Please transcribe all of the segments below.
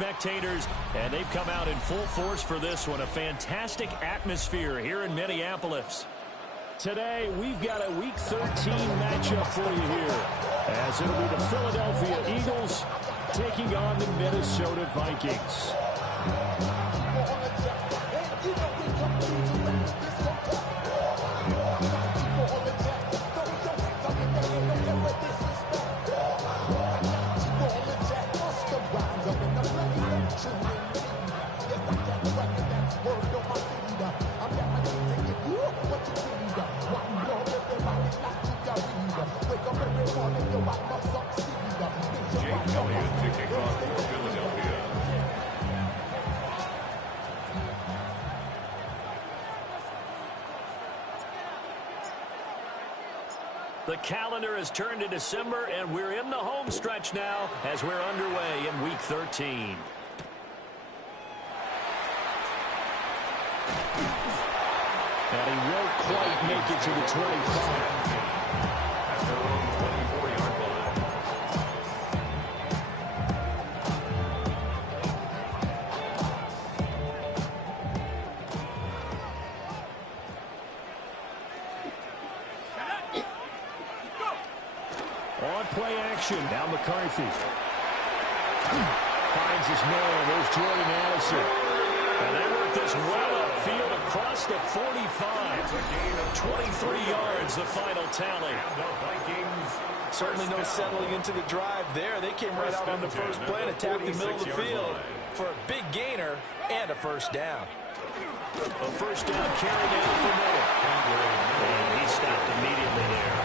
spectators, and they've come out in full force for this one. A fantastic atmosphere here in Minneapolis. Today, we've got a Week 13 matchup for you here, as it'll be the Philadelphia Eagles taking on the Minnesota Vikings. The calendar has turned to December, and we're in the home stretch now as we're underway in Week 13. And he won't quite make it to the 25. On play action. Now McCarthy. Finds his man. There's Jordan Addison. And they work this well upfield across the 45. It's a gain of 23 yards, the final tally. Certainly no settling into the drive there. They came right out on the first play and attacked the middle of the field for a big gainer and a first down. A first down carry down for Miller. And he stopped immediately there.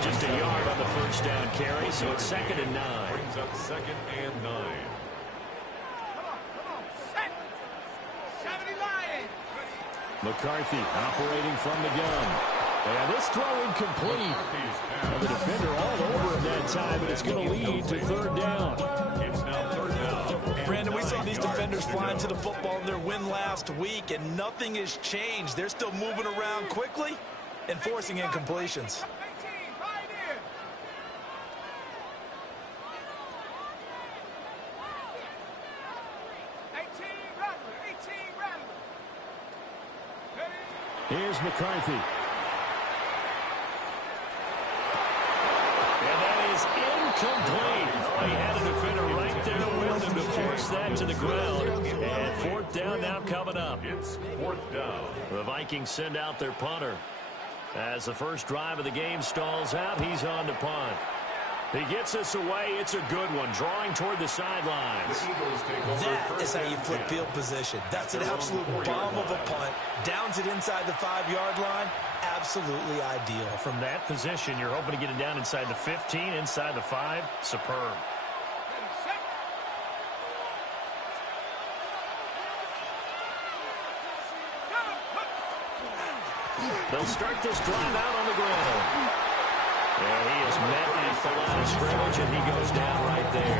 Just a yard on the first down carry, so it's 2nd and 9. Brings up 2nd and 9. McCarthy operating from the gun. And this throw incomplete. And the defender all over him that time, but it's going to lead to 3rd down. It's now 3rd down. Brandon, we saw these defenders flying to the football in their win last week, and nothing has changed. They're still moving around quickly and forcing incompletions. Here's McCarthy. And that is incomplete. Oh, he had a defender right there with him to force that to the ground. And 4th down now coming up. It's 4th down. The Vikings send out their punter. As the first drive of the game stalls out, he's on to punt. He gets us away. It's a good one, drawing toward the sidelines. That is how you flip field position. That's an absolute bomb of a punt. Downs it inside the 5-yard line. Absolutely ideal. From that position, you're hoping to get it down inside the 15, inside the 5. Superb. They'll start this drive out on the ground. And he is met at the line of scrimmage, and he goes down right there.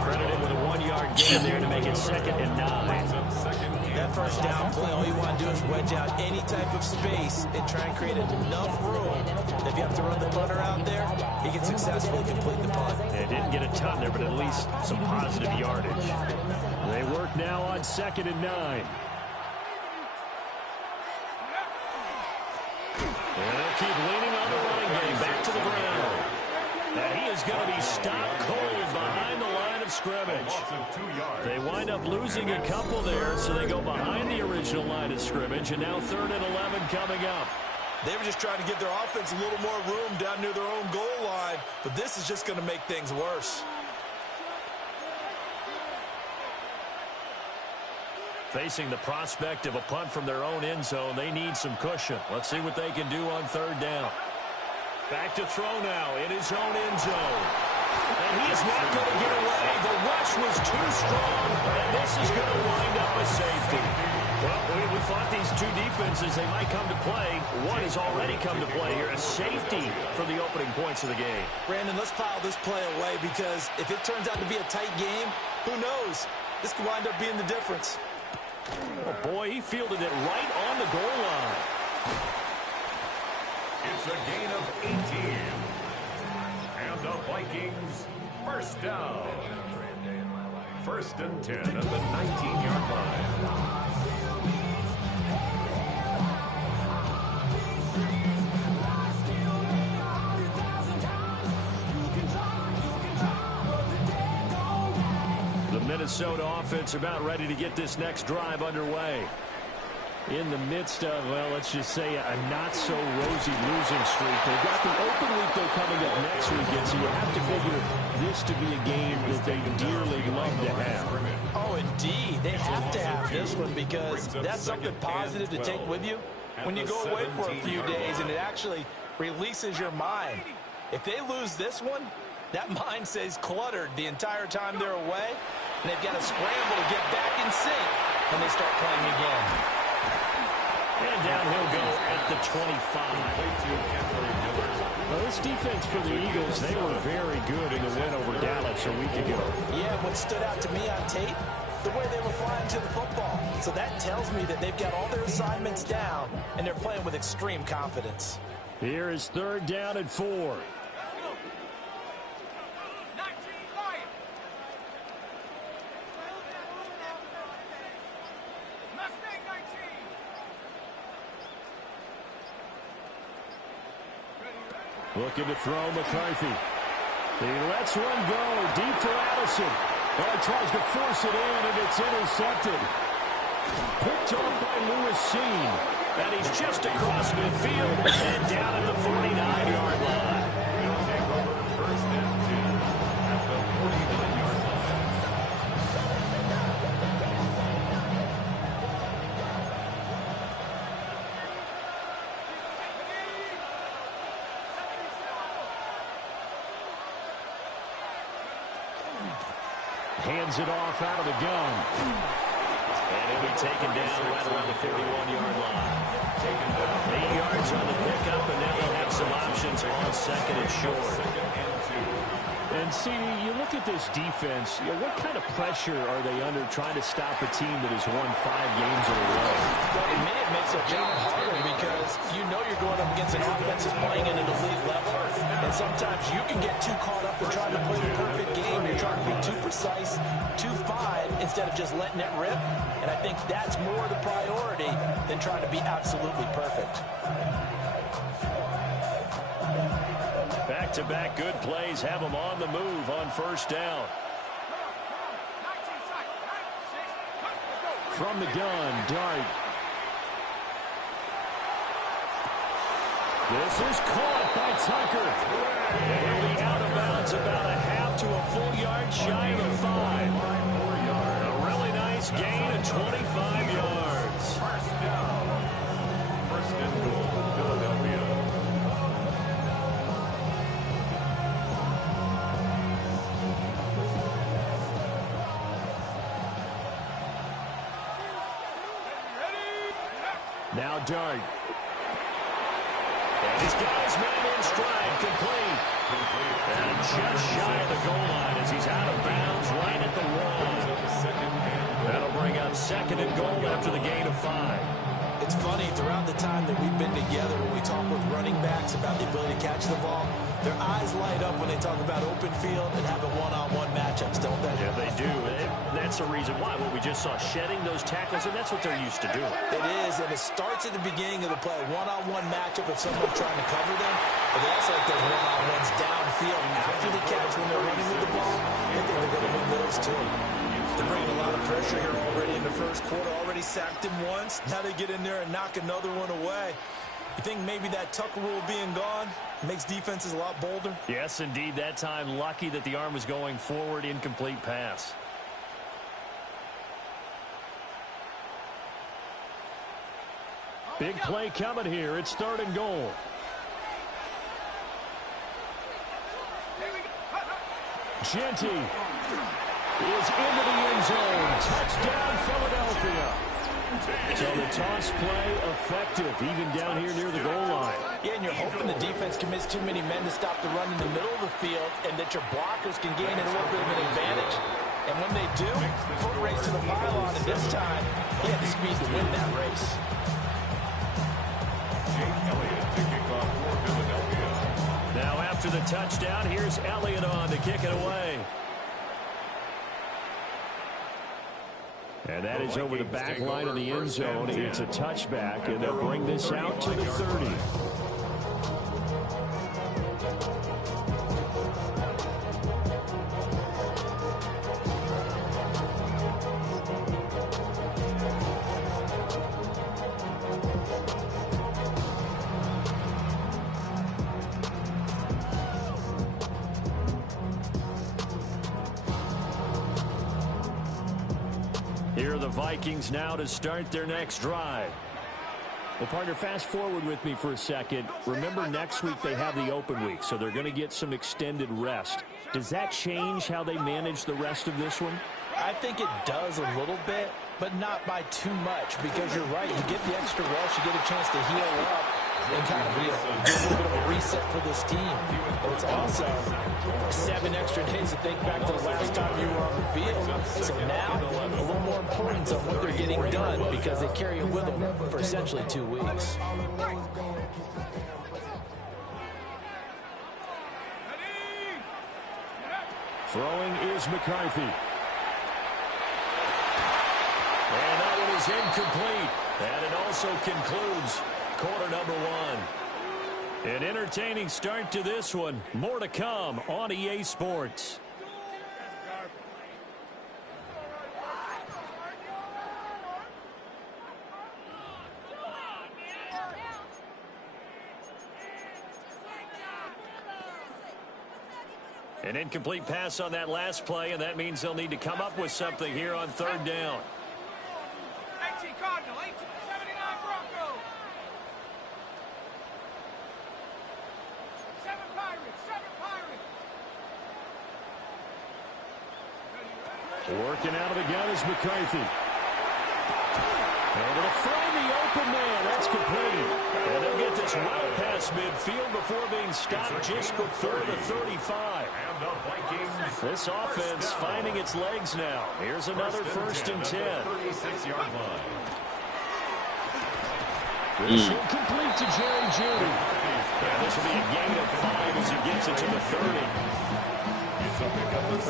Credited with a 1-yard gain there to make it 2nd and 9. That first down play, all you want to do is wedge out any type of space and try and create enough room. If you have to run the punter out there, he can successfully complete the punt. They didn't get a ton there, but at least some positive yardage. They work now on 2nd and 9. And they'll keep leaning on the running game back to the ground. And he is going to be stopped cold behind the line of scrimmage. They wind up losing a couple there, so they go behind the original line of scrimmage, and now 3rd and 11 coming up. They were just trying to give their offense a little more room down near their own goal line, but this is just going to make things worse. Facing the prospect of a punt from their own end zone, they need some cushion. Let's see what they can do on 3rd down. Back to throw now in his own end zone. And he is not going to get away. The rush was too strong, and this is going to wind up a safety. Well, we thought these two defenses, they might come to play. One has already come to play here, a safety for the opening points of the game. Brandon, let's file this play away because if it turns out to be a tight game, who knows? This could wind up being the difference. Oh, boy, he fielded it right on the goal line. It's a gain of 18. And the Vikings first down. First and 10 at the 19-yard line. The Minnesota offense about ready to get this next drive underway. In the midst of, well, let's just say a not-so-rosy losing streak. They've got the open week, though, coming up next weekend, so you have to figure this to be a game that they dearly love to have. Oh, indeed. They have to have this one because that's something positive to take with you when you go away for a few days, and it actually releases your mind. If they lose this one, that mind stays cluttered the entire time they're away, and they've got to scramble to get back in sync when they start playing again. And down he'll go at the 25. Well, this defense for the Eagles, they were very good in the win over Dallas a week ago. Yeah, what stood out to me on tape, the way they were flying to the football. So that tells me that they've got all their assignments down, and they're playing with extreme confidence. Here is third down and 4. Looking to throw McCarthy. He lets one go deep for Addison. Well, he tries to force it in, and it's intercepted. Picked off by Lewis Cine. And he's just across midfield and down at the 49-yard line. We'll take over first and 10 at the 49-yard line. Hands it off out of the gun. And he'll be taken down right around the 51-yard line. 8 yards on the pickup, and now they'll have some options on second and short. And, CD, you look at this defense, what kind of pressure are they under trying to stop a team that has won 5 games in a row? Well, to me, it makes their job harder because you know you're going up against an offense that's playing at an elite level, and sometimes you can get too caught up in trying to play the perfect game. You're trying to be too precise, too fine, instead of just letting it rip, and I think that's more the priority than trying to be absolutely perfect. Back-to-back good plays have them on the move on first down. From the gun, Dart. This is caught by Tucker. And he'll be out of bounds about a half to a full yard shy of the 5. A really nice gain of 25 yards. First down. First and goal, Philadelphia. Now Dart. And he's got his man in stride, complete. And just shy of the goal line as he's out of bounds right at the wall. That'll bring up second and goal after the gain of 5. It's funny, throughout the time that we've been together, when we talk with running backs about the ability to catch the ball, their eyes light up when they talk about open field and having one-on-one matchups, don't they? Yeah, they do. That's the reason why. What we just saw, shedding those tackles, and that's what they're used to doing. It is, and it starts at the beginning of the play. One-on-one matchup if someone's trying to cover them, but they also like those one-on-ones downfield after the catch when they're running with the ball. They think they're going to win those too. They're bringing a lot of pressure here already in the first quarter. Already sacked him once. Now they get in there and knock another one away. You think maybe that Tucker rule being gone makes defenses a lot bolder? Yes, indeed. That time, lucky that the arm was going forward, incomplete pass. Big play coming here. It's third and goal. Jeanty is into the end zone. Touchdown, Philadelphia. So the toss play effective, even down here near the goal line. Yeah, and you're hoping the defense commits too many men to stop the run in the middle of the field and that your blockers can gain a little bit of an advantage. And when they do, foot race to the pylon, and this time, he had the speed to win that race. Jake Elliott to kick off for Philadelphia. Now after the touchdown, here's Elliott on to kick it away. And that is over the back line of the end zone. It's a touchback, and they'll bring this out to the 30. Here are the Vikings now to start their next drive. Well, partner, fast forward with me for a second. Remember, next week they have the open week, so they're going to get some extended rest. Does that change how they manage the rest of this one? I think it does a little bit, but not by too much, because you're right. You get the extra rest, you get a chance to heal up and kind of do a little bit of a reset for this team. But it's also 7 extra days to think back to the last time you were on the field. So now, a little more importance on what they're getting done, because they carry it with them for essentially 2 weeks. Throwing is McCarthy. And that one is incomplete. And it also concludes quarter number 1. An entertaining start to this one. More to come on EA Sports. An incomplete pass on that last play, and that means they'll need to come up with something here on third down. 18 Cardinal, 79 Bronco. 7 Pirates, 7 Pirates. Working out of the gun is McCarthy. Able to find the open man. That's complete. And they'll get this well past midfield before being stopped just before the 35. This offense finding its legs now. Here's another 1st and 10. 36-yard line. This will complete to Jerry Jeudy. And this will be a gain of 5 as he gets it to the 30.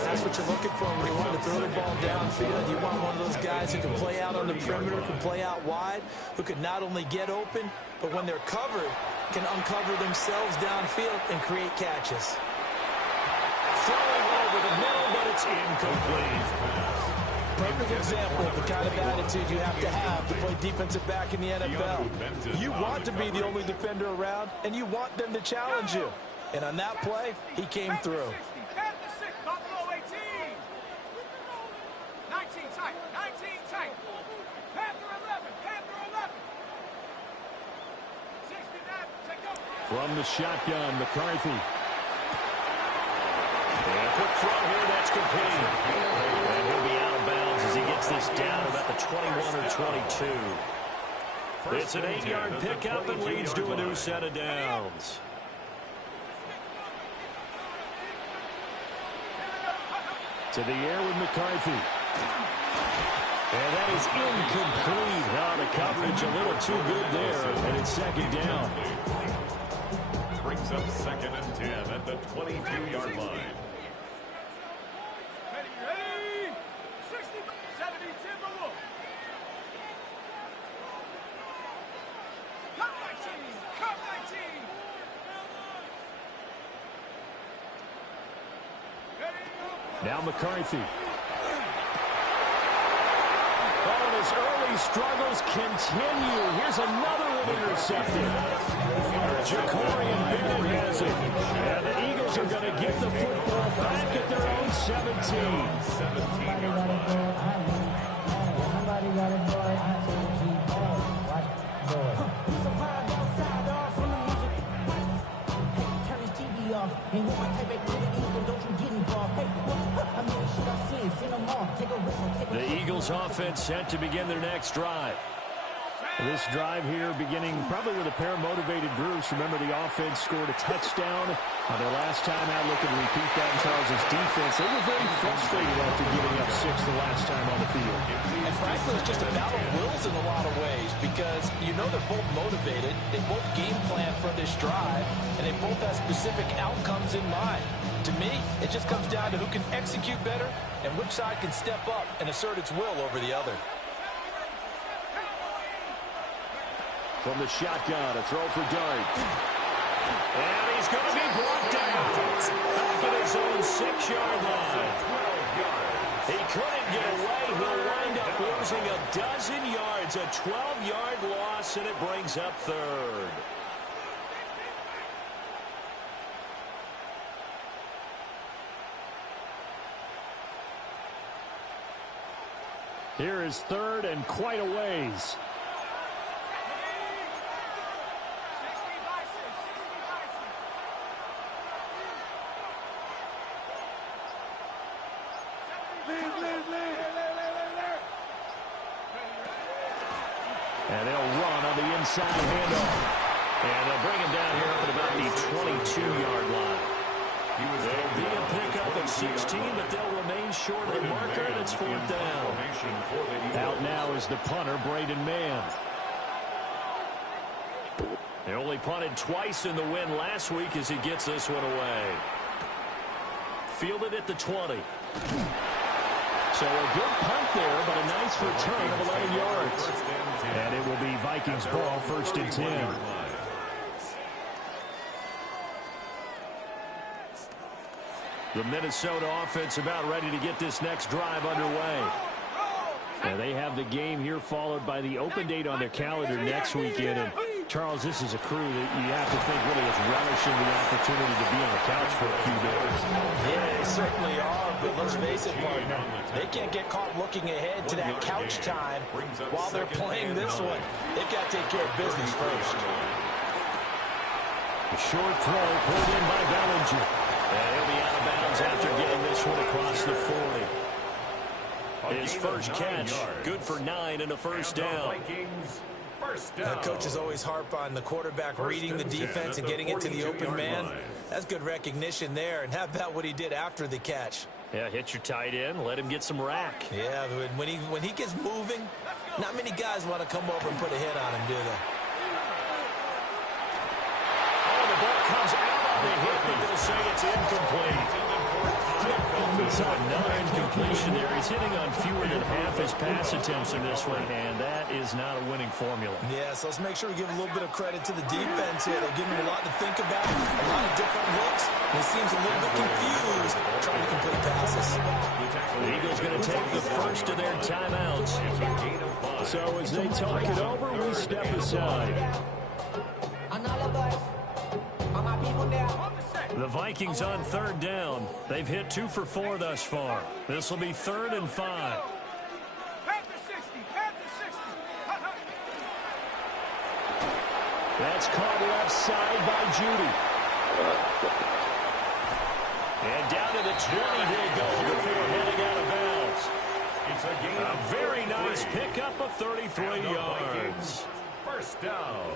That's what you're looking for when you want to throw the ball downfield. You want one of those guys who can play out on the perimeter, can play out wide, who can not only get open, but when they're covered, can uncover themselves downfield and create catches. Throwing over the middle, but it's incomplete. Perfect example of the kind of attitude you have to play defensive back in the NFL. You want to be the only defender around, and you want them to challenge you. And on that play, he came through. Panther 6, Buffalo 18. 19 tight, 19 tight. Panther 11, Panther 11. 69, take over. From the shotgun, McCarthy. And a quick throw here, that's complete. And he'll be out of bounds as he gets this down about the 21 or 22. It's an 8-yard pickup and leads to a new set of downs. To the air with McCarthy. And that is incomplete. Now the coverage a little too good there, and it's 2nd down. Brings up 2nd and 10 at the 22-yard line. Ready, 60, 70, Timberwolves. Come 19, come 19. Now McCarthy. Oh, and his early struggles continue. Here's another one intercepted. Jacorian Bennett has it. And the Eagles are going to get the football back at their own 17. The Eagles offense set to begin their next drive. This drive here beginning probably with a pair of motivated groups. Remember, the offense scored a touchdown on their last time out. Looking to repeat that in Charles' defense. They were very frustrated after giving up 6 the last time on the field. And frankly, it's just a battle of wills in a lot of ways, because you know they're both motivated. They both game plan for this drive, and they both have specific outcomes in mind. To me, it just comes down to who can execute better and which side can step up and assert its will over the other. From the shotgun, a throw for Dart. And he's going to be brought down. Back at his own 6-yard line. He couldn't get away. He'll wind up losing a dozen yards. A 12-yard loss, and it brings up third. Here is third and quite a ways. And they'll run on the inside handoff. And they'll bring him down here up at about the 22-yard line. There'll be a pickup of 16, but they'll remain short of the marker, and it's fourth down. Out now is the punter, Braden Mann. They only punted twice in the win last week as he gets this one away. Fielded at the 20. So a good punt there, but a nice return of 11 yards. And it will be Vikings ball, 1st and 10. The Minnesota offense about ready to get this next drive underway. And they have the game here followed by the open date on their calendar next weekend. And Charles, this is a crew that you have to think really is relishing the opportunity to be on the couch for a few days. Yeah, they certainly are, but let's face it, partner. They can't get caught looking ahead to that couch time while they're playing this one. They've got to take care of business first. A short throw pulled in by Bellinger. And he'll be out of bounds after getting this one across the 40. His first catch, good for 9 and a first down. Coaches always harp on the quarterback reading the defense and getting it to the open man. That's good recognition there. And how about what he did after the catch? Yeah, hit your tight end, let him get some rack. Yeah, when he gets moving, not many guys want to come over and put a hit on him, do they? Oh, the ball comes out on the hit, but they'll say it's incomplete. So another incompletion there. He's hitting on fewer than half his pass attempts in this one, and that is not a winning formula. Yeah, so let's make sure we give a little bit of credit to the defense here. They're giving him a lot to think about, a lot of different looks, and he seems a little bit confused trying to complete passes. The Eagles going to take the first of their timeouts. So as they talk it over, we step aside. The Vikings on 3rd down. They've hit 2 for 4 thus far. This will be 3rd and 5. Panther 60, Panther 60. That's caught left side by Judy. And down to the 20 he'll go before heading out of bounds. It's a gain A very nice pickup of 33 yards. First down.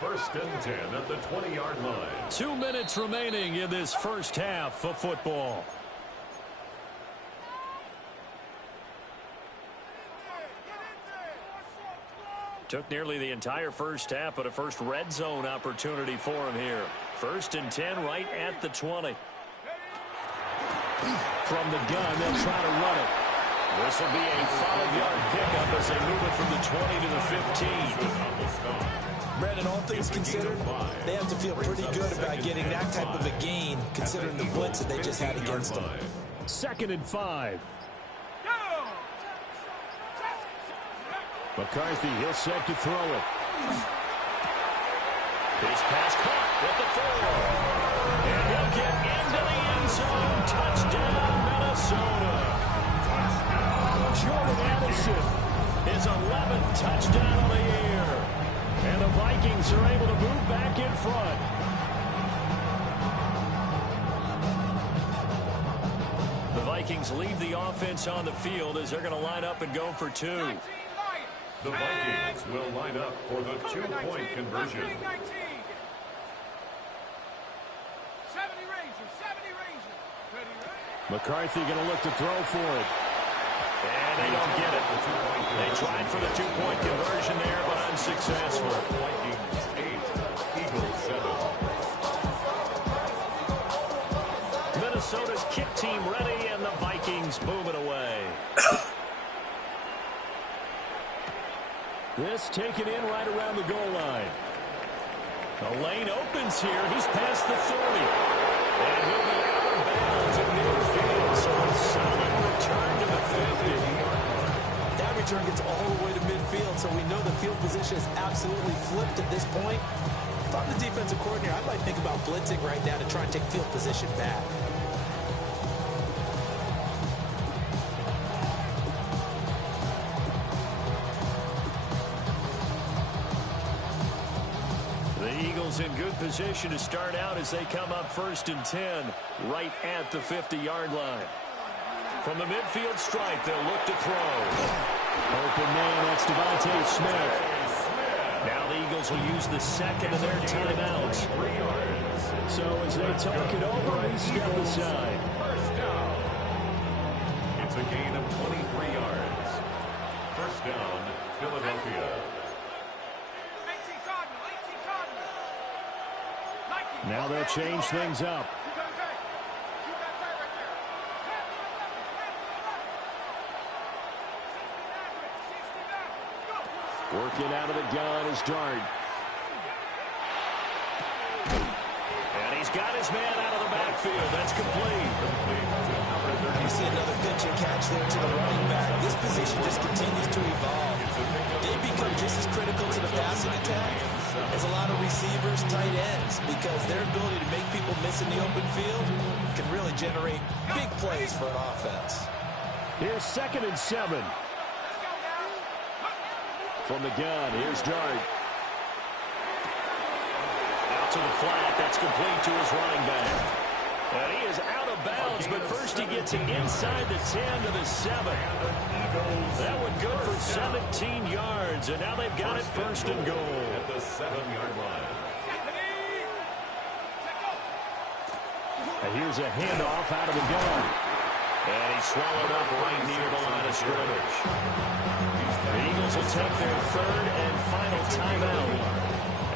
1st and 10 at the 20-yard line. 2 minutes remaining in this first half of football. Took nearly the entire first half, but a first red zone opportunity for him here. 1st and 10 right at the 20. From the gun, they'll try to run it. This will be a 5-yard pickup as they move it from the 20 to the 15. Brandon, all things considered, they have to feel pretty good about getting that type of a gain, considering the blitz that they just had against them. 2nd and 5. McCarthy, he'll set to throw it. His pass caught with the 4. And he'll get into the end zone. Touchdown, Minnesota. Jordan Addison. His 11th touchdown of the year. And the Vikings are able to move back in front. The Vikings leave the offense on the field as they're going to line up and go for 2. The Vikings will line up for the 2-point conversion. 70 Rangers, 70 Rangers. McCarthy going to look to throw for it. And they don't get it. They tried for the 2-point conversion there, but unsuccessful. Vikings 8, Eagles 7. Minnesota's kick team ready, and the Vikings boom it away. This taken in right around the goal line. The lane opens here. He's past the 40. And he'll be out of bounds at midfield. So a solid return to the 50. That return gets all the way to midfield, so we know the field position is absolutely flipped at this point. If I'm the defensive coordinator, I might think about blitzing right now to try and take field position back. In good position to start out as they come up 1st and 10 right at the 50-yard line. From the midfield stripe, they'll look to throw. Open man, that's Devontae Smith. Now the Eagles will use the second of their timeouts. So as they talk it over, we step aside. First down. It's a gain of 23 yards. First down, Philadelphia. Now they'll change things up. Working out of the gun is Dart. And he's got his man out of the backfield. That's complete. You see another pitch and catch there to the running back. This position just continues to evolve. They become just as critical to the passing attack as a lot of receivers, tight ends, because their ability to make people miss in the open field can really generate big plays for an offense. Here's 2nd and 7. From the gun, here's Dart. Out to the flat. That's complete to his running back. And he is out of bounds, but first he gets it inside the 10 to the 7. That would go for 17 yards, and now they've got it 1st and goal. At the 7-yard line. And here's a handoff out of the gun. And he's swallowed up right near the line of scrimmage. The Eagles will take their 3rd and final timeout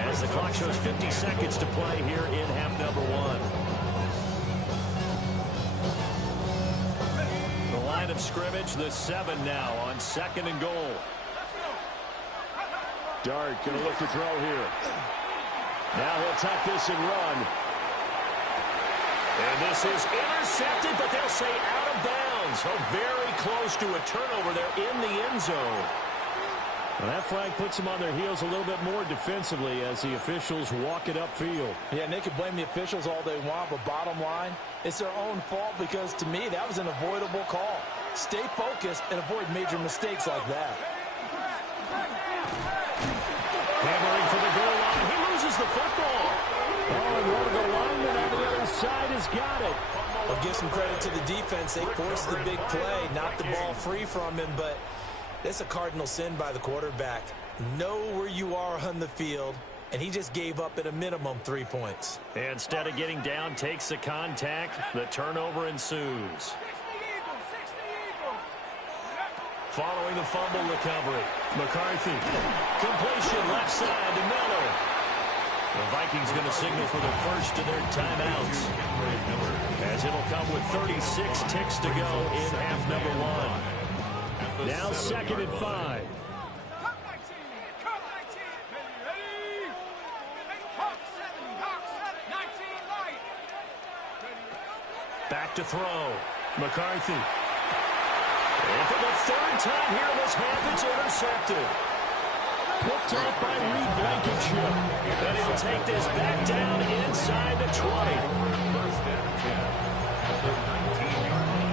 as the clock shows 50 seconds to play here in half number 1. The line of scrimmage, the 7 now on 2nd and goal. Dart going to look to throw here. Now he'll tuck this and run. And this is intercepted, but they'll say out of bounds. So very close to a turnover there in the end zone. Well, that flag puts them on their heels a little bit more defensively as the officials walk it upfield. Yeah, and they can blame the officials all they want, but bottom line, it's their own fault because, to me, that was an avoidable call. Stay focused and avoid major mistakes like that. Hammering for the goal line. He loses the football. Oh, and one of the linemen on the other side has got it. I'll give some credit to the defense. They forced the big play, knocked the ball free from him, but that's a cardinal sin by the quarterback. Know where you are on the field, and he just gave up at a minimum 3 points. Instead of getting down, takes the contact. The turnover ensues. Following the fumble recovery, McCarthy. Completion left side to Miller. The Vikings going to signal for the first of their timeouts, as it'll come with 36 ticks to go in half number 1. Now 2nd and 5. Back to throw. McCarthy. And for the 3rd time here in this half, it's intercepted. Picked up by Reed Blankenship. And he'll take this back down inside the 20. First and 10 at the 19-yard line.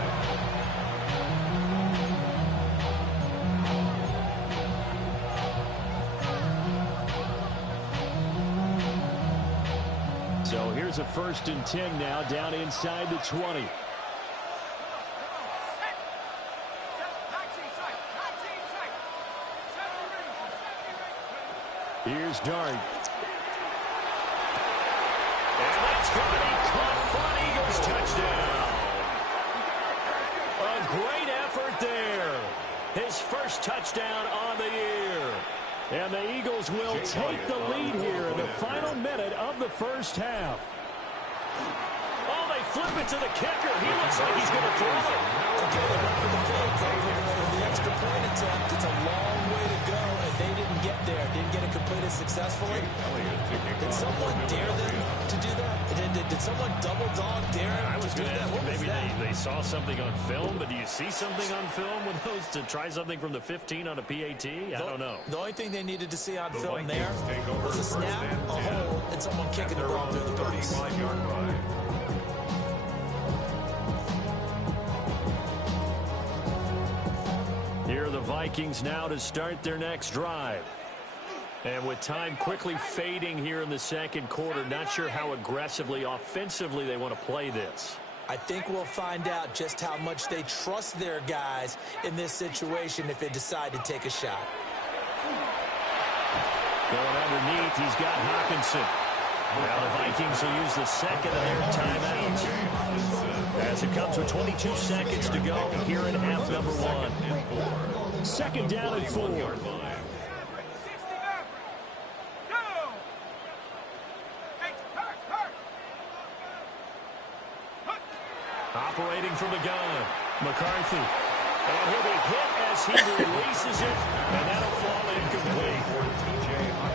So here's a 1st and 10 now down inside the 20. Here's Dart. And that's going to be caught for an Eagles touchdown. A great effort there. His first touchdown on the year. And the Eagles will take the lead here in the final minute of the first half. Oh, they flip it to the kicker. He looks like he's going to throw it. Okay, they went for the fake, for the extra point attempt. It's a long way to go, and they didn't get there. Didn't get it completed successfully. Did someone dare them to do that? Did someone double dog dare him I was to do going to that? ask, What was maybe that? they saw something on film, but do you see something on film with those to try something from the 15 on a PAT? I don't know. The only thing they needed to see on The film Vikings there take over was a first snap, and a 10 hole, and someone kicking the Their ball own through the box. 35-yard line. Here are the Vikings now to start their next drive. And with time quickly fading here in the second quarter, not sure how aggressively, offensively they want to play this. I think we'll find out just how much they trust their guys in this situation if they decide to take a shot. Going underneath, he's got Hockenson. Now the Vikings will use the second of their timeouts. As it comes with 22 seconds to go here in half number one. Second down and 4. Operating from the gun, McCarthy. And he'll be hit as he releases it, and that'll fall incomplete.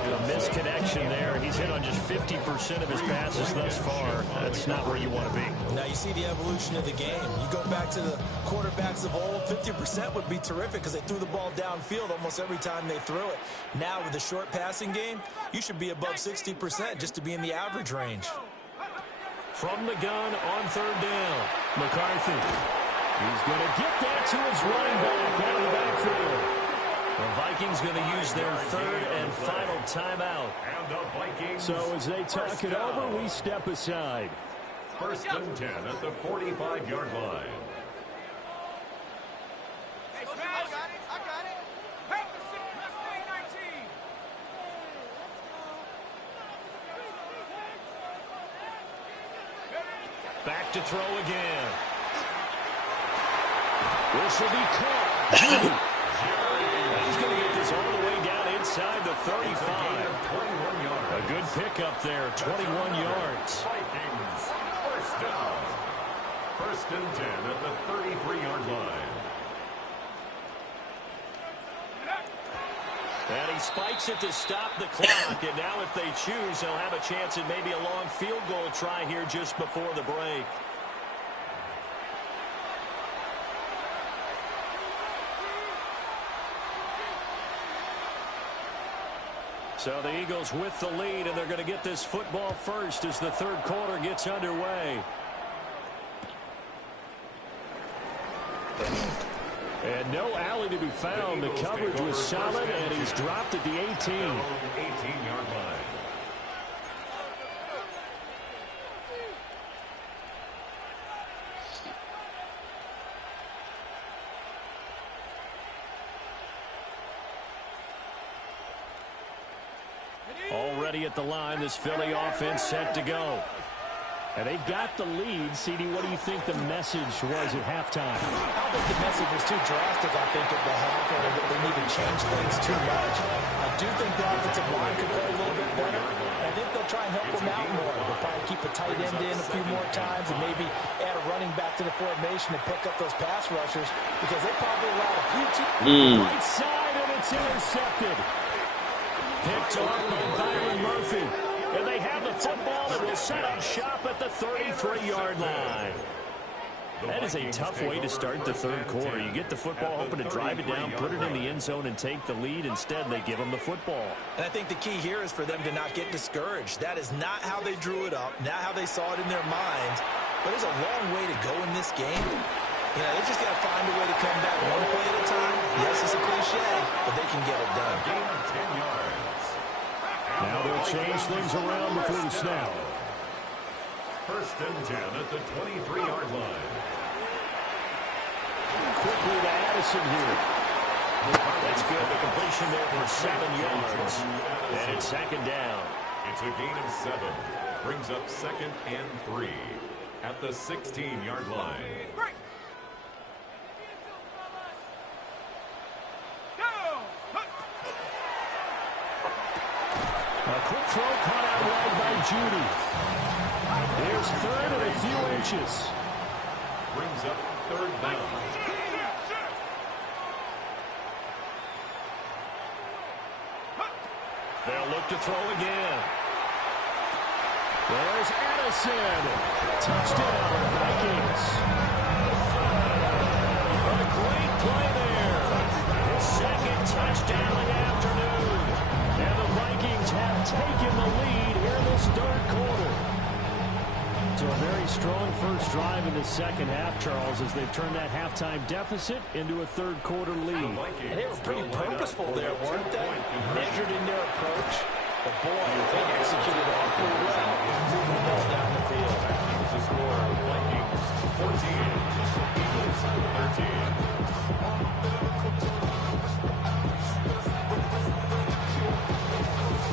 A misconnection there. He's hit on just 50% of his passes thus far. That's not where you want to be. Now you see the evolution of the game. You go back to the quarterbacks of old, 50% would be terrific because they threw the ball downfield almost every time they threw it. Now with the short passing game, you should be above 60% just to be in the average range. From the gun on third down, McCarthy. He's going to get that to his running back out of the backfield. The Vikings going to use their third and final timeout. And the Vikings. So as they talk it over, we step aside. First and 10 at the 45-yard line. Hey, Smash. I got it. Pack the 6, Mustang 19. Back to throw again. This will be caught. He's going to get this all the way down inside the 35. 21 yards. A good pickup there, 21 yards. Vikings. First down. First and 10 at the 33-yard line. And he spikes it to stop the clock, and now if they choose, they'll have a chance at maybe a long field goal try here just before the break. So the Eagles with the lead, and they're going to get this football first as the third quarter gets underway. And no alley to be found. The coverage was solid, and he's dropped at the 18. 18-yard line. Already at the line, this Philly offense set to go. And they've got the lead. CD, what do you think the message was at halftime? I don't think the message was too drastic, I think, at the half, or that they need to change things too much. I do think the offensive line could play a little bit better. I think they'll try and help them out more. They'll probably keep a tight end in a few more times and maybe add a running back to the formation to pick up those pass rushers because they probably allowed a few Right side, and it's intercepted. Picked off by Byron Murphy. And they have the football that will set up shop at the 33-yard line. That is a tough way to start the third quarter. You get the football, hoping to drive it down, put it in the end zone, and take the lead. Instead, they give them the football. And I think the key here is for them to not get discouraged. That is not how they drew it up, not how they saw it in their minds. But there's a long way to go in this game. You know, they just got to find a way to come back one play at a time. Yes, it's a cliche, but they can get it done. Gain of 10 yards. Now they'll change things around before the snap. First and 10 at the 23-yard line. Quickly to Addison here. That's good. The completion there for 7 yards. And it's second down. It's a gain of 7. Brings up second and 3 at the 16-yard line. Break. Go. A quick throw caught out wide by Judy. Here's third and a few inches. Brings up third down. They'll look to throw again. There's Addison. Touchdown, Vikings. A great play there. His second touchdown of the afternoon. And the Vikings have taken the lead here in this third quarter. So a very strong first drive in the second half, Charles, as they've turned that halftime deficit into a third quarter lead. And they were pretty purposeful there, weren't they? Measured in their approach. But boy, they executed awfully well, moving the ball down the field. The score, Vikings 14, Eagles 13.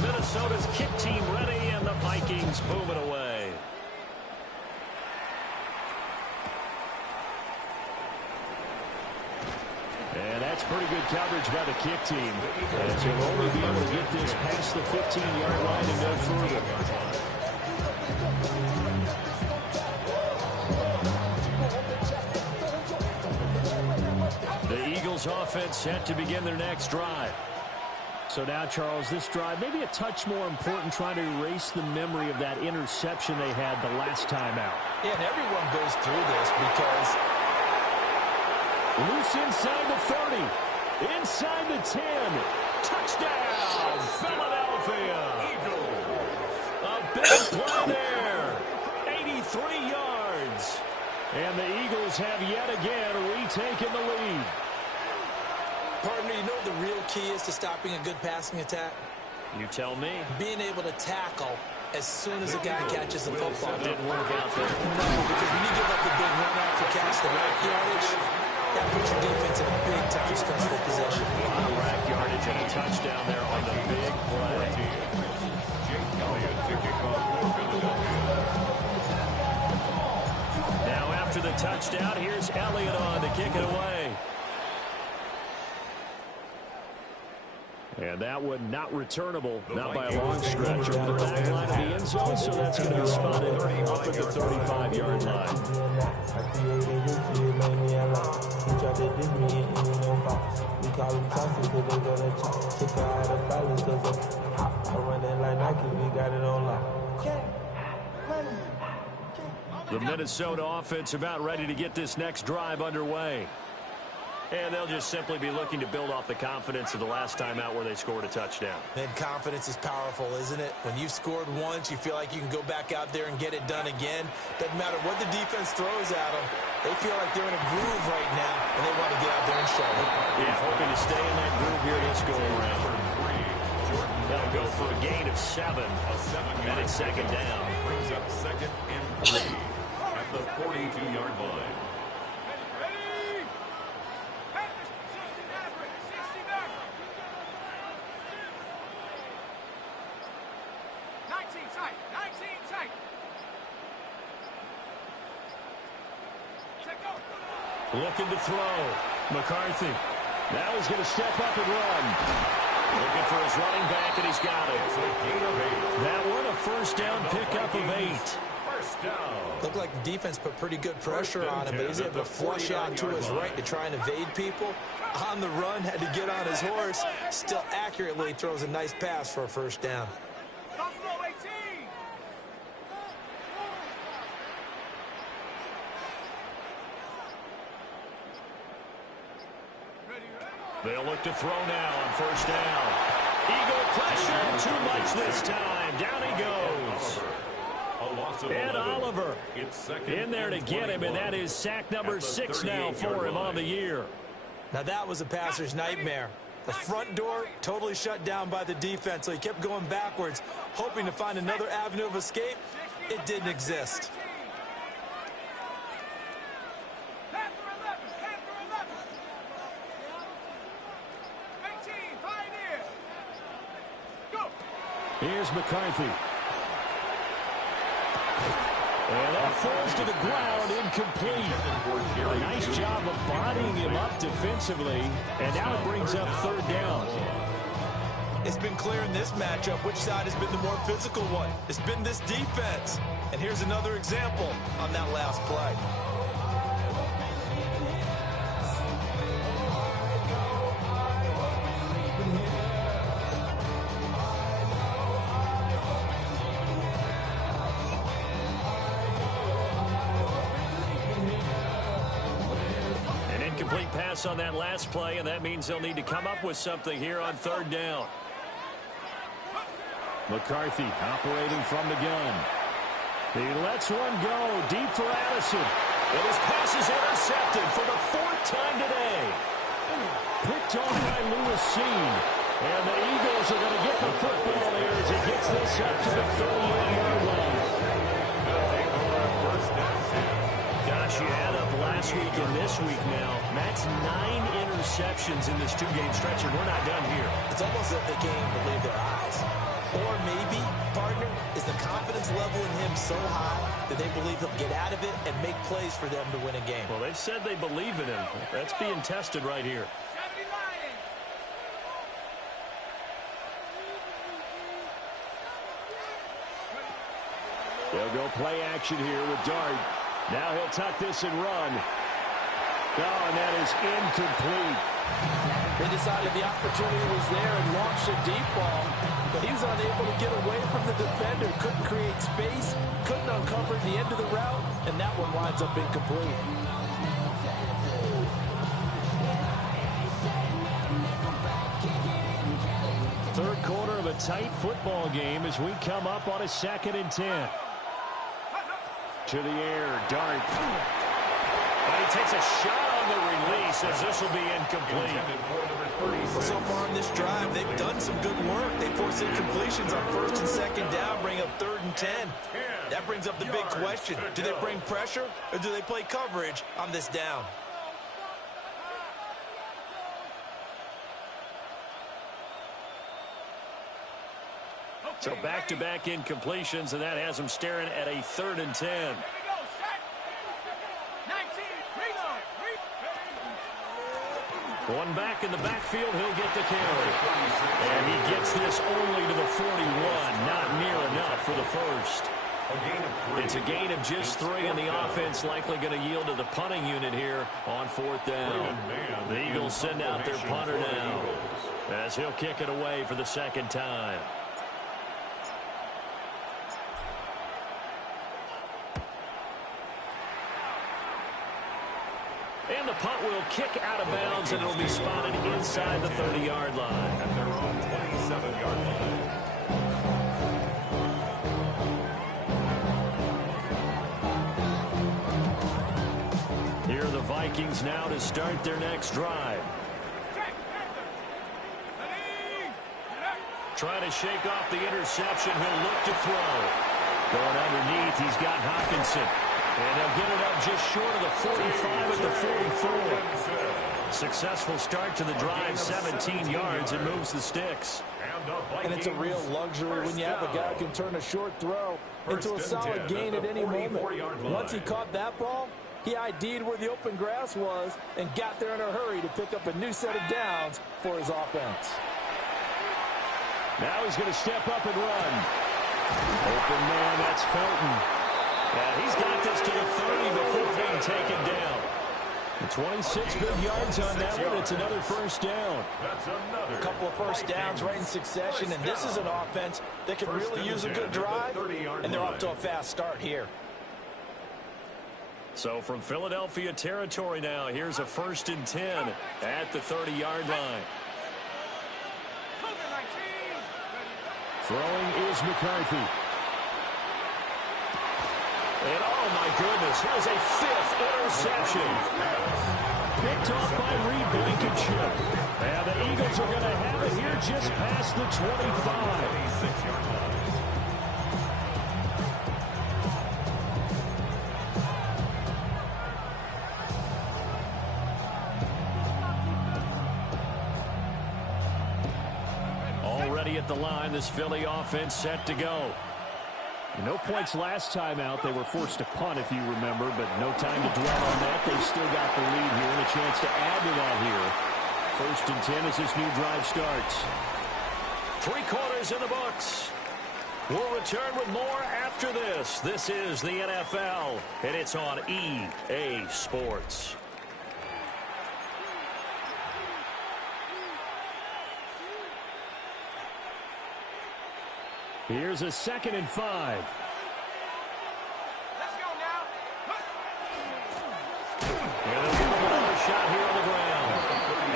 Minnesota's kick team ready, and the Vikings move it away. And that's pretty good coverage by the kick team, as he'll only be able to get this past the 15-yard line and no further. The Eagles offense set to begin their next drive. So now, Charles, this drive maybe a touch more important, trying to erase the memory of that interception they had the last time out. Yeah, and everyone goes through this because loose inside the 30, inside the 10. Touchdown, Philadelphia. A big play there. 83 yards. And the Eagles have yet again retaken the lead. partner, you know what the real key is to stopping a good passing attack? You tell me. Being able to tackle as soon as a guy catches the football. Didn't work out there. No, because when you give up the big run after catch, the rack yardage, that puts your defense in a big time stress for possession. A lot of rack yardage and a touchdown there on the big play. Jake Elliott to kick off for Philadelphia. Now after the touchdown, here's Elliott on to kick it away. And that one not returnable, not by a long stretch, over the back line of the end zone, so that's going to be spotted up at the 35-yard line. The Minnesota offense about ready to get this next drive underway. And they'll just simply be looking to build off the confidence of the last time out where they scored a touchdown. And confidence is powerful, isn't it? When you've scored once, you feel like you can go back out there and get it done again. Doesn't matter what the defense throws at them. They feel like they're in a groove right now, and they want to get out there and show it. Yeah, hoping to stay in that groove here this go-around. They'll go for a gain of 7. And it's second down. Brings up 2nd and 3 at the 42-yard line. Looking to throw. McCarthy. Now he's going to step up and run. Looking for his running back, and he's got it. That one a first down pickup of 8. First down. Looked like the defense put pretty good pressure on him, but he's able to flush out to his right to try and evade people. On the run, had to get on his horse. Still accurately throws a nice pass for a first down. They'll look to throw now on first down. Eagle pressure, too much this time. Down he goes. And Oliver in there to get him, and that is sack number 6 now for him on the year. Now that was a passer's nightmare. The front door totally shut down by the defense, so he kept going backwards, hoping to find another avenue of escape. It didn't exist. Here's McCarthy. And that falls to the ground, incomplete. A nice job of bodying him up defensively, and now it brings up third down. It's been clear in this matchup which side has been the more physical one. It's been this defense. And here's another example on that last play. Incomplete pass on that last play, and that means they'll need to come up with something here on third down. McCarthy operating from the gun. He lets one go deep for Addison. And his pass is intercepted for the fourth time today. Picked off by Lewis Cine. And the Eagles are going to get the football here as he gets this up to the 38-yard line. Gosh, you add up last week and this week now. That's 9 interceptions in this two-game stretch, and we're not done here. It's almost as if they can't even believe their eyes. Or maybe, partner, is the confidence level in him so high that they believe he'll get out of it and make plays for them to win a game. Well, they've said they believe in him. That's being tested right here. They'll go play action here with Dart. Now he'll tuck this and run. Oh, and that is incomplete. They decided the opportunity was there and launched a deep ball, but he was unable to get away from the defender. Couldn't create space, couldn't uncover the end of the route, and that one winds up incomplete. Third quarter of a tight football game as we come up on a 2nd and 10. To the air, Dart. And he takes a shot on the release as this will be incomplete. So far in this drive, they've done some good work. They force incompletions on 1st and 2nd down, bring up 3rd and 10. That brings up the big question. Do they bring pressure or do they play coverage on this down? So back-to-back incompletions, and that has them staring at a 3rd and 10. One back in the backfield, he'll get the carry. And he gets this only to the 41, not near enough for the first. It's a gain of just 3, and the offense likely going to yield to the punting unit here on 4th down. The Eagles send out their punter now as he'll kick it away for the 2nd time. And the punt will kick out of bounds, and it'll be spotted inside the 30-yard line. At their own 27-yard line. Here are the Vikings now to start their next drive. Trying to shake off the interception. He'll look to throw. Going underneath, he's got Hockenson. And they'll get it up just short of the 45 at the 44. Successful start to the drive, 17 yards, and moves the sticks. And it's a real luxury when you have a guy who can turn a short throw into a solid gain at any moment. Once he caught that ball, he ID'd where the open grass was and got there in a hurry to pick up a new set of downs for his offense. Now he's going to step up and run. Open man, that's Felton. And he's got this to the 30 before being taken down. 26 big yards on that one. It's another first down. A couple of first downs right in succession, and this is an offense that can really use a good drive, and they're off to a fast start here. So from Philadelphia territory now, here's a 1st and 10 at the 30-yard line. Throwing is McCarthy. And oh my goodness, here's a 5th interception. Picked off by Reed Blankenship. And the Eagles are going to have it here just past the 25. Already at the line, this Philly offense set to go. No points last time out. They were forced to punt, if you remember, but no time to dwell on that. They've still got the lead here and a chance to add to that here. 1st and 10 as this new drive starts. 3 quarters in the books. We'll return with more after this. This is the NFL, and it's on EA Sports. Here's a 2nd and 5. Let's go now. And they'll give him another shot here on the ground.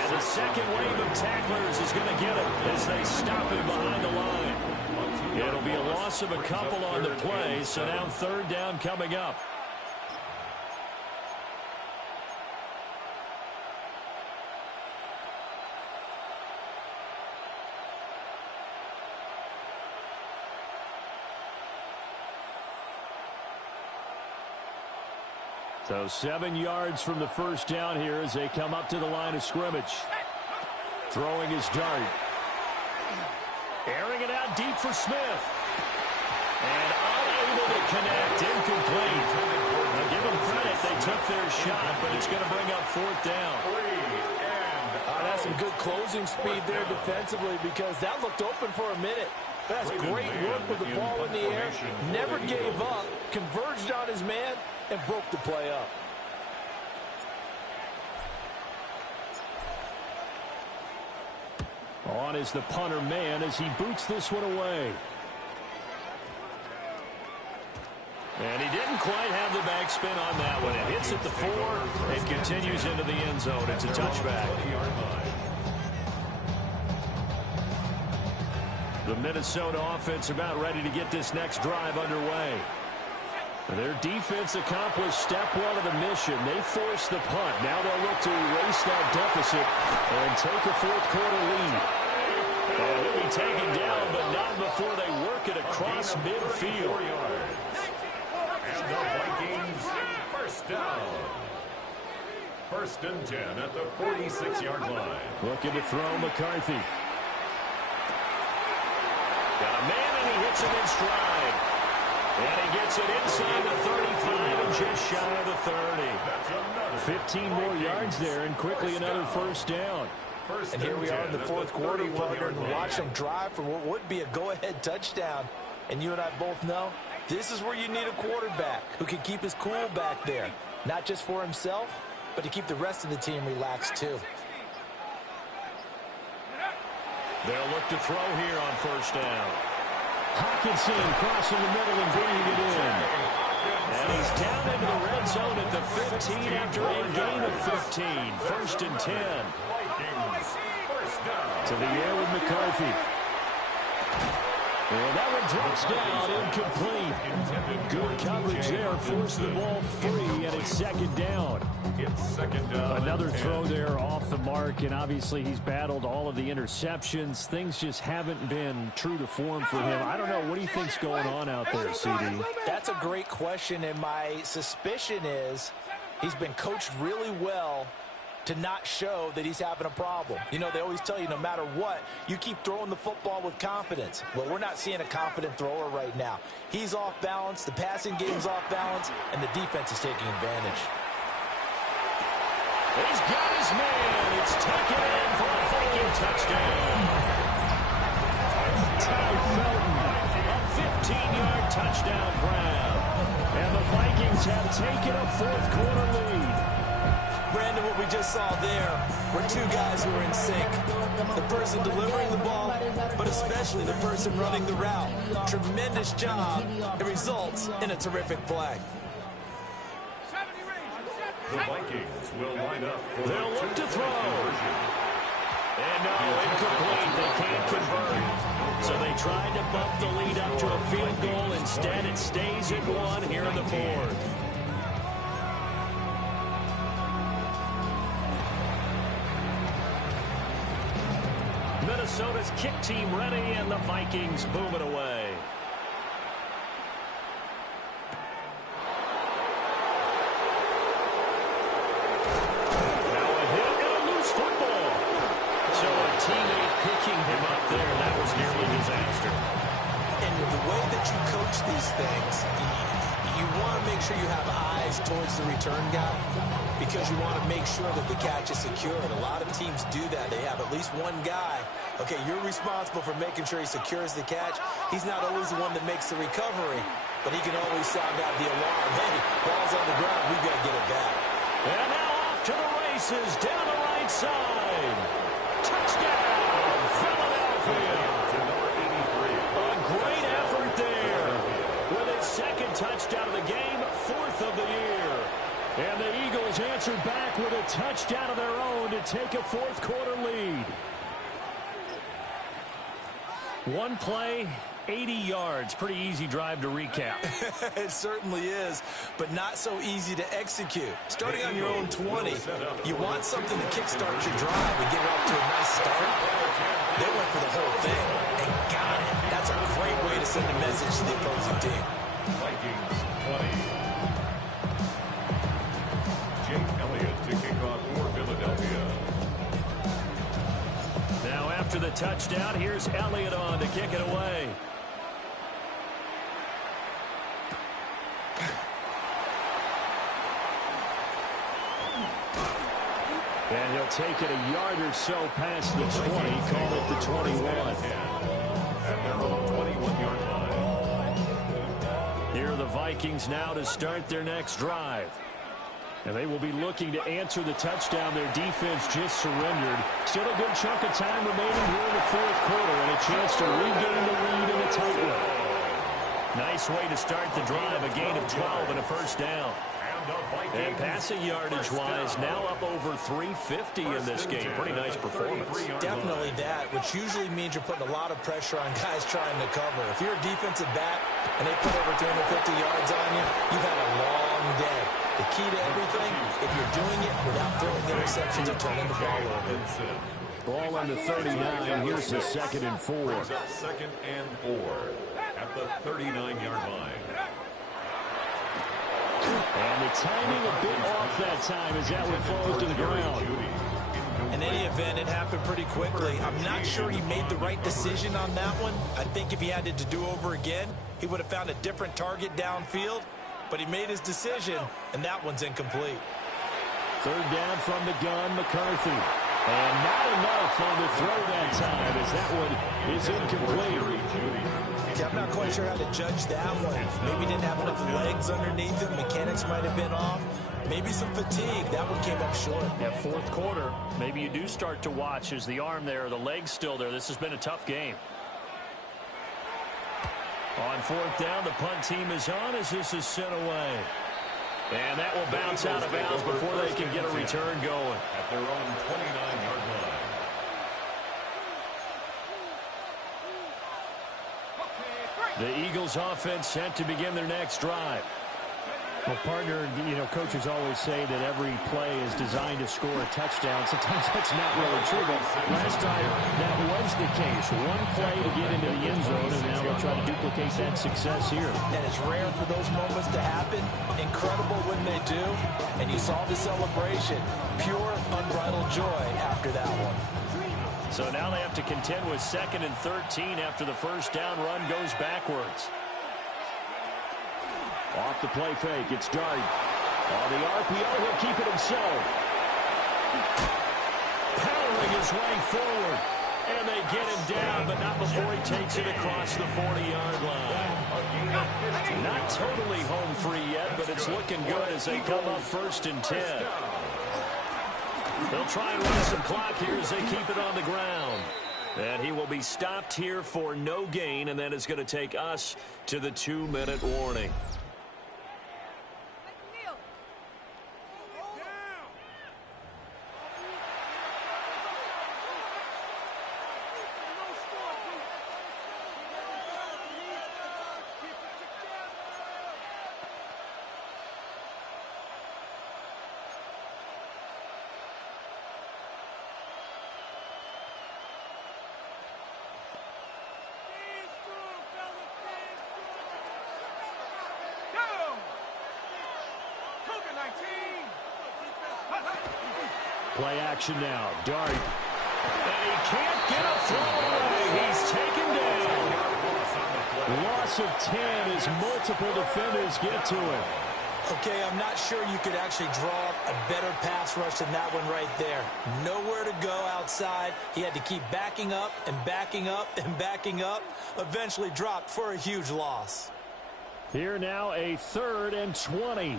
And the second wave of tacklers is going to get him as they stop him behind the line. It'll be a loss of a couple on the play, so now 3rd down coming up. So 7 yards from the 1st down here as they come up to the line of scrimmage. Throwing his dart. Airing it out deep for Smith. And unable to connect. Incomplete. Now give them credit. They took their shot, but it's going to bring up 4th down. That's some good closing speed there defensively because that looked open for a minute. That's great work with the ball in the air. Never gave up. Converged on his man and broke the play up. On is the punter man as he boots this one away. And he didn't quite have the backspin on that one. It hits at the 4 and continues into the end zone. It's a touchback. The Minnesota offense about ready to get this next drive underway. Their defense accomplished step 1 of the mission. They forced the punt. Now they'll look to erase that deficit and take a 4th quarter lead. And he'll be taken down, but not before they work it across midfield. And the Vikings, 1st down. 1st and 10 at the 46-yard line. Looking to throw McCarthy. Got a man, and he hits him in stride. And he gets it inside the 35 and just shy of the 30. 15 more yards there, and quickly another 1st down. And here we are in the 4th quarter, partner, and watch them drive for what would be a go-ahead touchdown. And you and I both know this is where you need a quarterback who can keep his cool back there. Not just for himself, but to keep the rest of the team relaxed too. They'll look to throw here on 1st down. Hockenson crossing the middle and bringing it in. And he's down into the red zone at the 15 after a gain of 15. 1st and 10. To the air with McCarthy. And that one drops down, incomplete. Good coverage there, forced the ball free, and it's 2nd down. It's 2nd down. Another throw there off the mark, and obviously he's battled all of the interceptions. Things just haven't been true to form for him. I don't know. What do you think's going on out there, CD? That's a great question, and my suspicion is he's been coached really well to not show that he's having a problem. You know, they always tell you no matter what, you keep throwing the football with confidence. Well, we're not seeing a confident thrower right now. He's off balance, the passing game's off balance, and the defense is taking advantage. He's got his man. It's taken in for a Viking touchdown. Ty Felton, a 15-yard touchdown grab. And the Vikings have taken a 4th quarter lead. Brandon, what we just saw there were 2 guys who were in sync. The person delivering the ball, but especially the person running the route. Tremendous job. It results in a terrific play. The Vikings will line up for They'll look to throw. And no, incomplete. They can't convert. So they tried to bump the lead up to a field goal. Instead, it stays at 1 here in the 4th. Minnesota's kick team ready, and the Vikings boom it away. Now a hit and a loose football. So a teammate picking him up there, that was nearly a disaster. And the way that you coach these things, you want to make sure you have eyes towards the return guy because you want to make sure that the catch is secured. A lot of teams do that. They have at least one guy Okay, you're responsible for making sure he secures the catch. He's not always the one that makes the recovery, but he can always sound out the alarm. Hey, ball's on the ground. We've got to get it back. And now off to the races down the right side. Touchdown, Philadelphia. A great effort there. With his second touchdown of the game, 4th of the year. And the Eagles answered back with a touchdown of their own to take a fourth-quarter lead. One play, 80 yards. Pretty easy drive to recap. It certainly is, but not so easy to execute. Starting on your own 20, you want something to kickstart your drive and get it off to a nice start. They went for the whole thing and got it. That's a great way to send a message to the opposing team. Vikings 20. Jake Elliott to kick off for Philadelphia. Now after the touchdown, here's Elliott on to kick it away. And he'll take it a yard or so past the 20, call it the 21. At their own 21-yard line. Here are the Vikings now to start their next drive. And they will be looking to answer the touchdown their defense just surrendered. Still a good chunk of time remaining here in the fourth quarter and a chance to regain the lead in a tight one. Nice way to start the drive, a gain of 12 and a first down. And passing yardage-wise, now up over 350 in this game. Pretty nice performance. Definitely that, which usually means you're putting a lot of pressure on guys trying to cover. If you're a defensive back and they put over 250 yards on you, you've had a long day. The key to everything, if you're doing it without throwing interceptions or turning the ball over. Ball on the 39. Here's the 2nd and 4. 2nd and 4 at the 39-yard line. And the timing a bit off that time as that one falls to the ground. In any event, it happened pretty quickly. I'm not sure he made the right decision on that one. I think if he had it to do over again, he would have found a different target downfield. But he made his decision, and that one's incomplete. 3rd down from the gun, McCarthy. And not enough on the throw that time as that one is incomplete. Yeah, I'm not quite sure how to judge that one. Maybe didn't have enough legs underneath him. Mechanics might have been off. Maybe some fatigue. That one came up short. Yeah, fourth quarter, maybe you do start to watch. Is the arm there, the leg's still there? This has been a tough game. On 4th down, the punt team is on as this is sent away. And that will bounce out of bounds before they can get a return going. At their own 29-yard line. The Eagles offense set to begin their next drive. Well, partner, coaches always say that every play is designed to score a touchdown. Sometimes that's not really true, but last time that was the case. One play to get into the end zone, and now they'll try to duplicate that success here. And it's rare for those moments to happen. Incredible when they do. And you saw the celebration. Pure, unbridled joy after that one. So now they have to contend with 2nd and 13 after the first down run goes backwards. Off the play fake, it's Dart. On the RPO, he'll keep it himself. Powering his way forward. And they get him down, but not before he takes it across the 40-yard line. Not totally home free yet, but it's looking good as they come up 1st and 10. They'll try and run some clock here as they keep it on the ground. And he will be stopped here for no gain, and that is going to take us to the 2-minute warning. Play action now. Dart. And he can't get a throw away. He's taken down. Loss of 10 as multiple defenders get to him. Okay, I'm not sure you could actually draw a better pass rush than that one right there. Nowhere to go outside. He had to keep backing up and backing up and backing up. Eventually dropped for a huge loss. Here now, a 3rd and 20.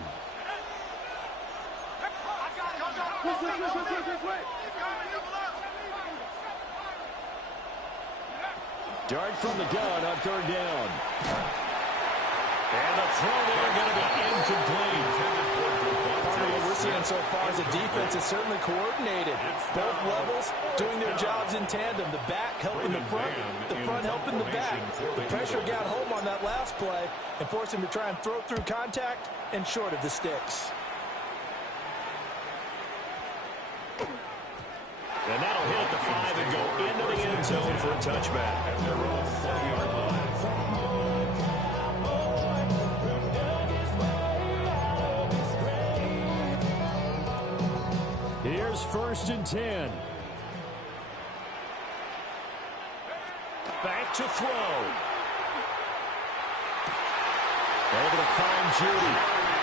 Dart from the gun on 3rd down. And the throw there going to be incomplete. Part of what we're seeing so far is the defense is certainly coordinated. Both levels doing their jobs in tandem. The back helping the front helping the back. The pressure got home on that last play and forced him to try and throw through contact and short of the sticks. And that'll hit at the 5 and go into the end zone for a touchback. Here's 1st and 10. Back to throw. Able to find Judy.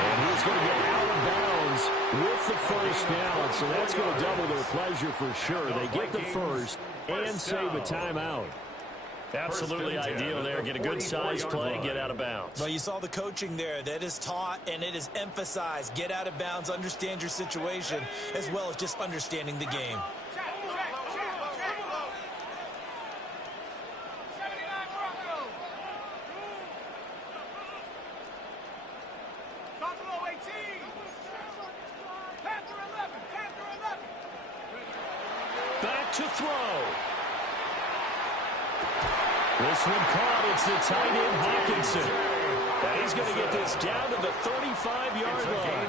And he's going to get out of bounds with the 1st down. So that's going to double their pleasure for sure. They get the 1st and save a timeout. Absolutely ideal there. Get a good size play, get out of bounds. Well, you saw the coaching there. That is taught and it is emphasized. Get out of bounds, understand your situation, as well as just understanding the game. Back to throw. This one caught. It's the tight end, Hockenson. And he's going to get this down to the 35-yard line.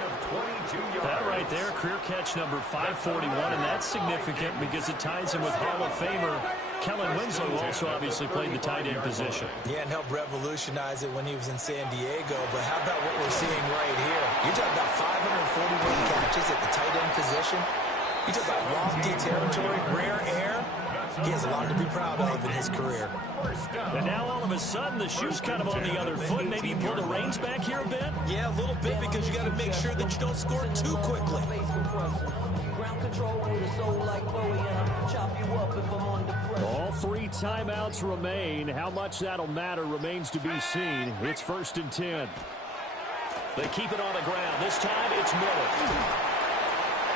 That right there, career catch number 541, and that's significant because it ties him with Hall of Famer Kellen Winslow, who also obviously played the tight end position. Yeah, and helped revolutionize it when he was in San Diego. But how about what we're seeing right here? You're talking about 541 catches at the tight end position. You talk about lofty territory, rare air. He has a lot to be proud of in his career. And now all of a sudden the shoe's kind of on the other foot. Maybe you pull the reins back here a bit? Yeah, a little bit because you got to make sure that you don't score too quickly. All 3 timeouts remain. How much that'll matter remains to be seen. It's 1st and 10. They keep it on the ground. This time it's Miller.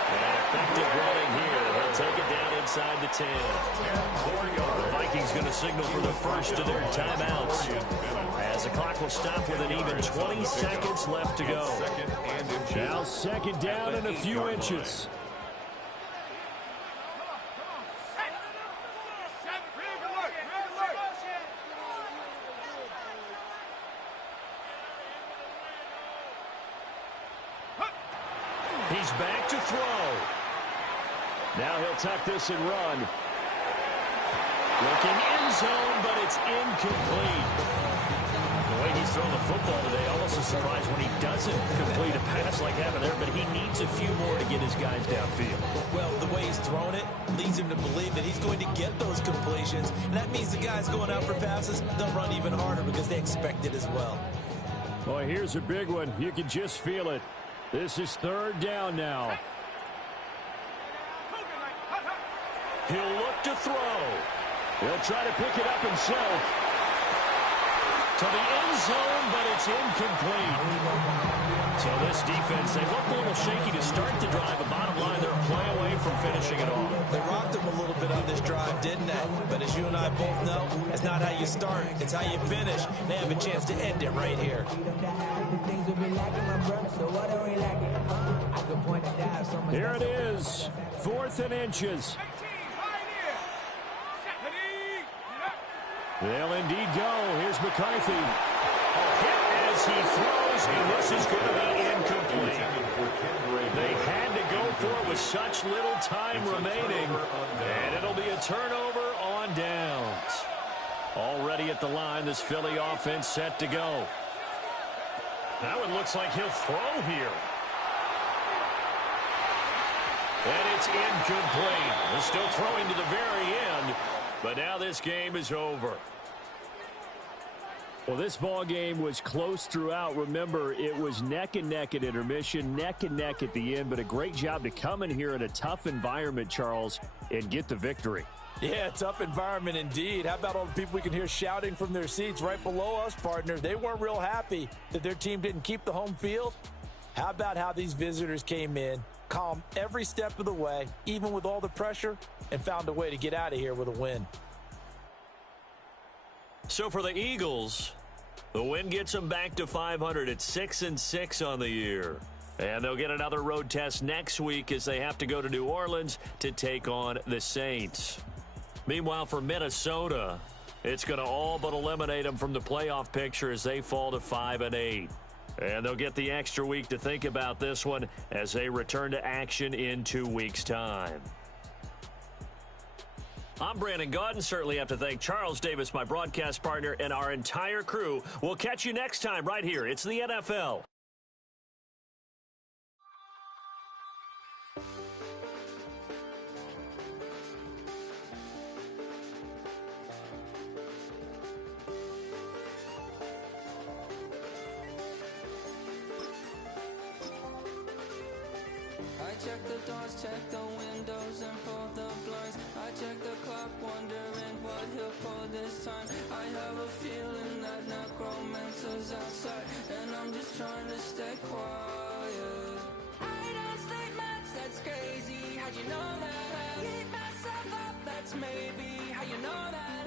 And effective running here. He'll take it down inside the 10. The Vikings going to signal for the first of their timeouts, as the clock will stop with an even 20 seconds left to go. Now 2nd down and a few inches. He's back to throw. Now he'll tuck this and run. Looking end zone, but it's incomplete. The way he's throwing the football today, almost a surprise when he doesn't complete a pass like that there, but he needs a few more to get his guys downfield. Well, the way he's thrown it leads him to believe that he's going to get those completions. And that means the guys going out for passes, they'll run even harder because they expect it as well. Boy, here's a big one. You can just feel it. This is 3rd down now. He'll look to throw. He'll try to pick it up himself. To the end zone, but it's incomplete. So this defense, they looked a little shaky to start the drive, but bottom line, they're a play away from finishing it off. They rocked him a little bit on this drive, didn't they? But as you and I both know, it's not how you start, it's how you finish. They have a chance to end it right here. Here it is, 4th and inches. They'll indeed go. Here's McCarthy. Hit as he throws, and this is going to be incomplete. They had to go for it with such little time remaining, and it'll be a turnover on downs. Already at the line, this Philly offense set to go. Now it looks like he'll throw here. And it's incomplete. They're still throwing to the very end, but now this game is over. Well, this ball game was close throughout. Remember, it was neck and neck at intermission, neck and neck at the end, but a great job to come in here in a tough environment, Charles, and get the victory. Yeah, tough environment indeed. How about all the people we can hear shouting from their seats right below us, partner? They weren't real happy that their team didn't keep the home field. How about how these visitors came in, calm every step of the way, even with all the pressure, and found a way to get out of here with a win. So for the Eagles, the win gets them back to 500 at 6-6 on the year. And they'll get another road test next week as they have to go to New Orleans to take on the Saints. Meanwhile, for Minnesota, it's going to all but eliminate them from the playoff picture as they fall to 5-8. And they'll get the extra week to think about this one as they return to action in 2 weeks' time. I'm Brandon Gaudin. Certainly have to thank Charles Davis, my broadcast partner, and our entire crew. We'll catch you next time right here. It's the NFL. I check the doors, check the windows, and pull the blinds. I check the clock, wondering what he'll pull this time. I have a feeling that necromancer's outside, and I'm just trying to stay quiet. I don't sleep much, that's crazy. How'd you know that? Keep myself up, that's maybe how you know that.